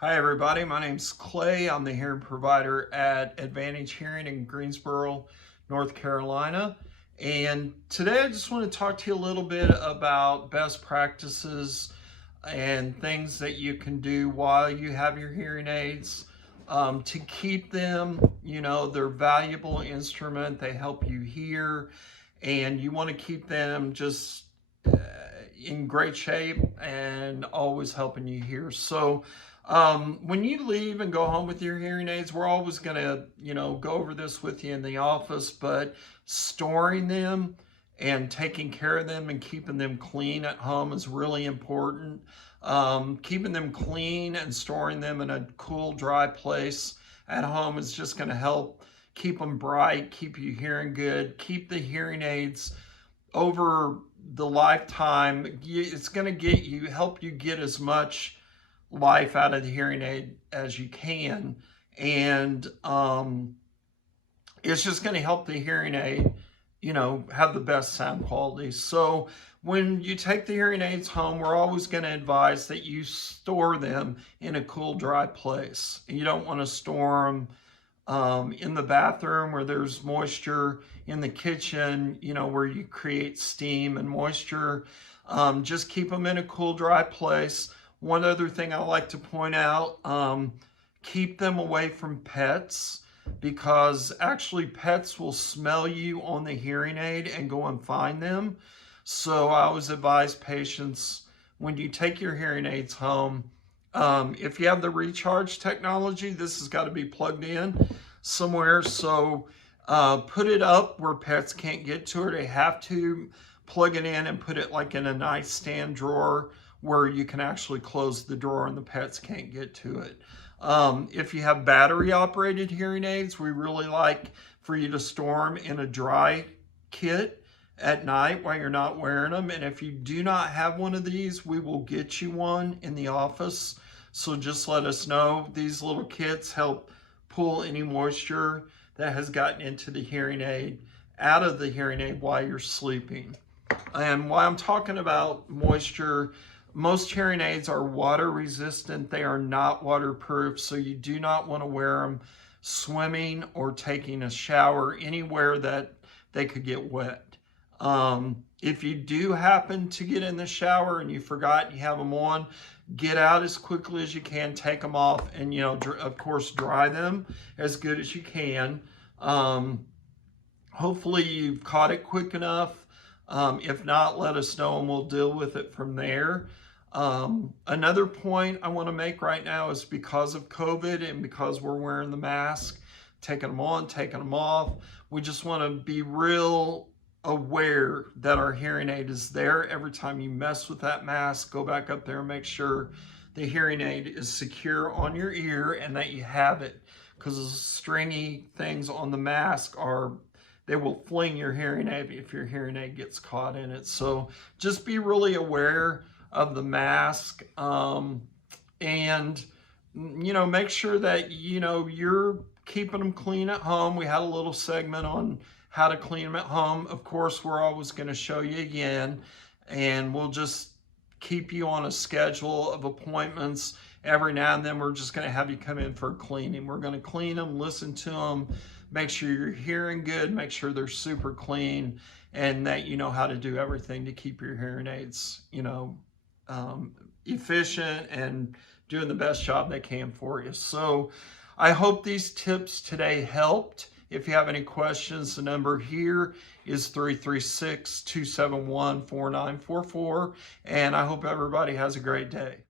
Hi everybody, my name's Clay. I'm the hearing provider at Advantage Hearing in Greensboro, North Carolina. And today I just want to talk to you a little bit about best practices and things that you can do while you have your hearing aids to keep them. They're valuable instrument. They help you hear, and you want to keep them just in great shape and always helping you hear. So when you leave and go home with your hearing aids, we're always going to, go over this with you in the office, but storing them and taking care of them and keeping them clean at home is really important. Keeping them clean and storing them in a cool, dry place at home is just going to help keep them bright, keep you hearing good, keep the hearing aids over the lifetime. It's going to help you get as much life out of the hearing aid as you can, and it's just going to help the hearing aid have the best sound quality. So when you take the hearing aids home, we're always going to advise that you store them in a cool, dry place. You don't want to store them in the bathroom where there's moisture, in the kitchen, where you create steam and moisture. Just keep them in a cool, dry place. One other thing I like to point out, keep them away from pets, because actually pets will smell you on the hearing aid and go and find them. So I always advise patients, when you take your hearing aids home, if you have the recharge technology, this has got to be plugged in somewhere. So put it up where pets can't get to it. They have to plug it in and put it like in a nightstand drawer where you can actually close the drawer and the pets can't get to it. If you have battery operated hearing aids, we really like for you to store them in a dry kit at night while you're not wearing them. And if you do not have one of these, we will get you one in the office. So just let us know. These little kits help pull any moisture that has gotten into the hearing aid out of the hearing aid while you're sleeping. And while I'm talking about moisture, most hearing aids are water resistant. They are not waterproof, so you do not want to wear them swimming or taking a shower anywhere that they could get wet. If you do happen to get in the shower and you forgot you have them on, get out as quickly as you can, take them off, and of course dry them as good as you can. Hopefully you've caught it quick enough. If not, let us know and we'll deal with it from there. Another point I want to make right now is, because of COVID and because we're wearing the mask, taking them on, taking them off, we just want to be real aware that our hearing aid is there. Every time you mess with that mask, go back up there and make sure the hearing aid is secure on your ear and that you have it, because the stringy things on the mask they will fling your hearing aid if your hearing aid gets caught in it. So just be really aware of the mask, and make sure that you're keeping them clean at home. We had a little segment on how to clean them at home. Of course, we're always going to show you again, and we'll just keep you on a schedule of appointments. Every now and then we're just going to have you come in for a cleaning. We're going to clean them, listen to them, make sure you're hearing good, make sure they're super clean, and that you know how to do everything to keep your hearing aids efficient and doing the best job they can for you. So I hope these tips today helped. If you have any questions, the number here is 336-271-4944, and I hope everybody has a great day.